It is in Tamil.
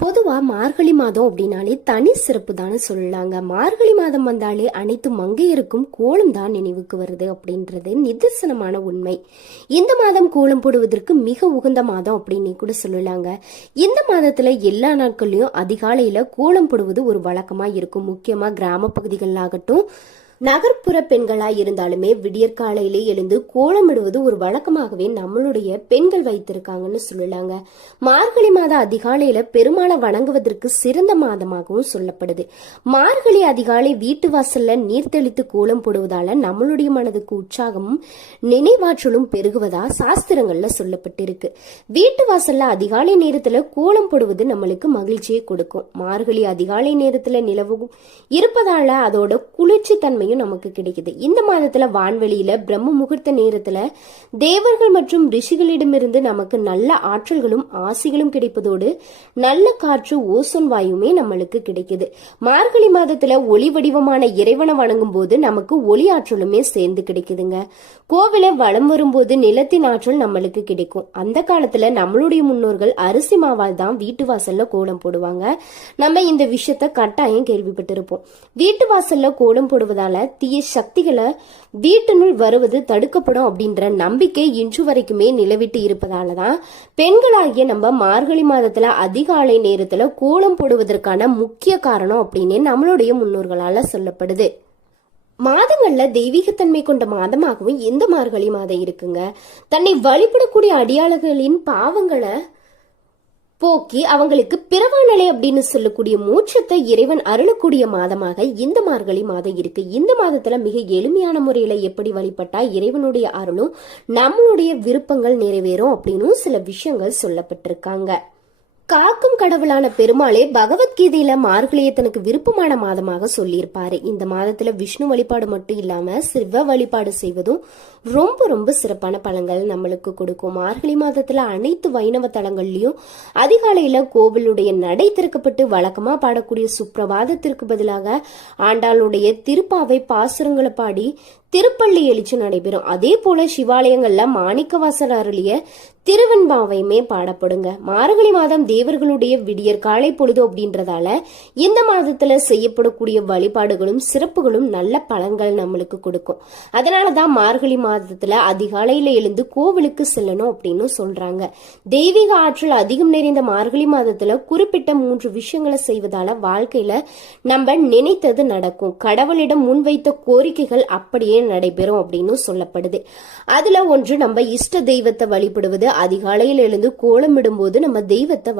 பொதுவா மார்கழி மாதம் அப்படின்னாலே தனி சிறப்பு தானே சொல்லலாங்க. மார்கழி மாதம் வந்தாலே அனைத்து மங்கையருக்கும் கோலம் தான் நினைவுக்கு வருது அப்படின்றது நிதர்சனமான உண்மை. இந்த மாதம் கோலம் போடுவதற்கு மிக உகந்த மாதம் அப்படின்னு கூட சொல்லலாங்க. இந்த மாதத்துல எல்லா நாட்கள்லயும் அதிகாலையில கோலம் போடுவது ஒரு வழக்கமா இருக்கும். முக்கியமா கிராம பகுதிகள் ஆகட்டும், நகர்ப்புற பெண்களா இருந்தாலுமே விடியற்காலையிலே எழுந்து கோலமிடுவது ஒரு வழக்கமாகவே நம்மளுடைய பெண்கள் வைத்திருக்காங்கன்னு சொல்லலாங்க. மார்கழி மாத அதிகாலையில பெருமாளை வணங்குவதற்கு சிறந்த மாதமாகவும் சொல்லப்படுது. மார்கழி அதிகாலை வீட்டு வாசல்ல நீர் தெளித்து கோலம் போடுவதால நம்மளுடைய மனதுக்கு உற்சாகமும் நினைவாற்றலும் பெருகுவதா சாஸ்திரங்கள்ல சொல்லப்பட்டிருக்கு. வீட்டு வாசல்ல அதிகாலை நேரத்துல கோலம் போடுவது நம்மளுக்கு மகிழ்ச்சியை கொடுக்கும். மார்கழி அதிகாலை நேரத்துல நிலவும் இருப்பதால அதோட குளிர்ச்சி தன்மை நமக்கு கிடைக்குது. இந்த மாதத்துல வான்வெளியில பிரம்ம முகூர்த்த நேரத்துல தேவர்கள் மற்றும் ரிஷிகளிடமிருந்து நமக்கு நல்ல ஆற்றல்களும் ஆசிகளும் கிடைப்பதோடு நல்ல காற்று ஓசோன் வாயுமே நம்மளுக்கு கிடைக்குது. மார்கழி மாதத்துல ஒளி வடிவமான இறைவனை வணங்கும் போது நமக்கு ஒளி ஆற்றலுமே சேர்ந்து கிடைக்குதுங்க. கோவில வளம் வரும்போது நிலத்தின் ஆற்றல் நம்மளுக்கு கிடைக்கும். அந்த காலத்துல நம்மளுடைய முன்னோர்கள் அரிசி மாவால் தான் வீட்டு வாசல்ல கோலம் போடுவாங்க. நம்ம இந்த விஷயத்த கட்டாயம் கேள்விப்பட்டிருப்போம். வீட்டு வாசல்ல கோலம் போடுவதால தீய சக்திகளை வீட்டினுள் வருவது தடுக்கப்படும் அப்படின்ற நம்பிக்கை இன்று வரைக்குமே நிலவிட்டு இருப்பதாலதான் பெண்களாகிய நம்ம மார்கழி மாதத்துல அதிகாலை நேரத்துல கோலம் போடுவதற்கான முக்கிய காரணம் அப்படின்னு நம்மளுடைய முன்னோர்களால சொல்லப்படுது. மாதங்கள்ல தெய்வீகத்தன்மை கொண்ட மாதமாகவும் இந்த மார்கழி மாதம் இருக்குங்க. தன்னை வழிபடக்கூடிய அடியாளர்களின் பாவங்களை போக்கி அவங்களுக்கு பிறவாநிலை அப்படின்னு சொல்லக்கூடிய மோட்சத்தை இறைவன் அருளக்கூடிய மாதமாக இந்த மார்கழி மாதம் இருக்கு. இந்த மாதத்துல மிக எளிமையான முறையில எப்படி வழிபட்டா இறைவனுடைய அருளும் நம்மளுடைய விருப்பங்கள் நிறைவேறும் அப்படின்னு சில விஷயங்கள் சொல்லப்பட்டிருக்காங்க. காக்கும் கடவுளான பெருமாளே பகவத்கீதையில மார்கழியை தனக்கு விருப்பமான மாதமாக சொல்லியிருப்பாரு. இந்த மாதத்துல விஷ்ணு வழிபாடு மட்டும் இல்லாம சிவ வழிபாடு செய்வதும் ரொம்ப ரொம்ப சிறப்பான பலன்கள் நம்மளுக்கு கொடுக்கும். மார்கழி மாதத்துல அனைத்து வைணவ தலங்கள்லயும் அதிகாலையில கோவிலுடைய நடை திறக்கப்பட்டு வழக்கமா பாடக்கூடிய சுப்பிரபாதத்திற்கு பதிலாக ஆண்டாளுடைய திருப்பாவை பாசுரங்களை பாடி திருப்பள்ளி எழுச்சி நடைபெறும். அதே போல சிவாலயங்கள்ல மாணிக்கவாசர் அருளிய திருவெண்பாவையுமே பாடப்படுங்க. மார்கழி மாதம் தேவர்களுடைய விடியற் காலை பொழுது அப்படின்றதால இந்த மாதத்துல செய்யப்படக்கூடிய வழிபாடுகளும் சிறப்புகளும் நல்ல பலன்கள் நம்மளுக்கு கொடுக்கும். அதனாலதான் மார்கழி மாதத்துல அதிகாலையில எழுந்து கோவிலுக்கு செல்லணும் அப்படின்னு சொல்றாங்க. தெய்வீக ஆற்றல் அதிகம் நிறைந்த மார்கழி மாதத்துல குறிப்பிட்ட 3 விஷயங்களை செய்வதால வாழ்க்கையில நம்ம நினைத்தது நடக்கும். கடவுளிடம் முன்வைத்த கோரிக்கைகள் அப்படியே நடைபெறும் அப்படின்னு சொல்லப்படுது. அதுல ஒன்று நம்ம இஷ்ட தெய்வத்தை வழிபடுவது. அதிகாலையில் எழுந்து கோலமிடும் போது நம்ம தெய்வத்தை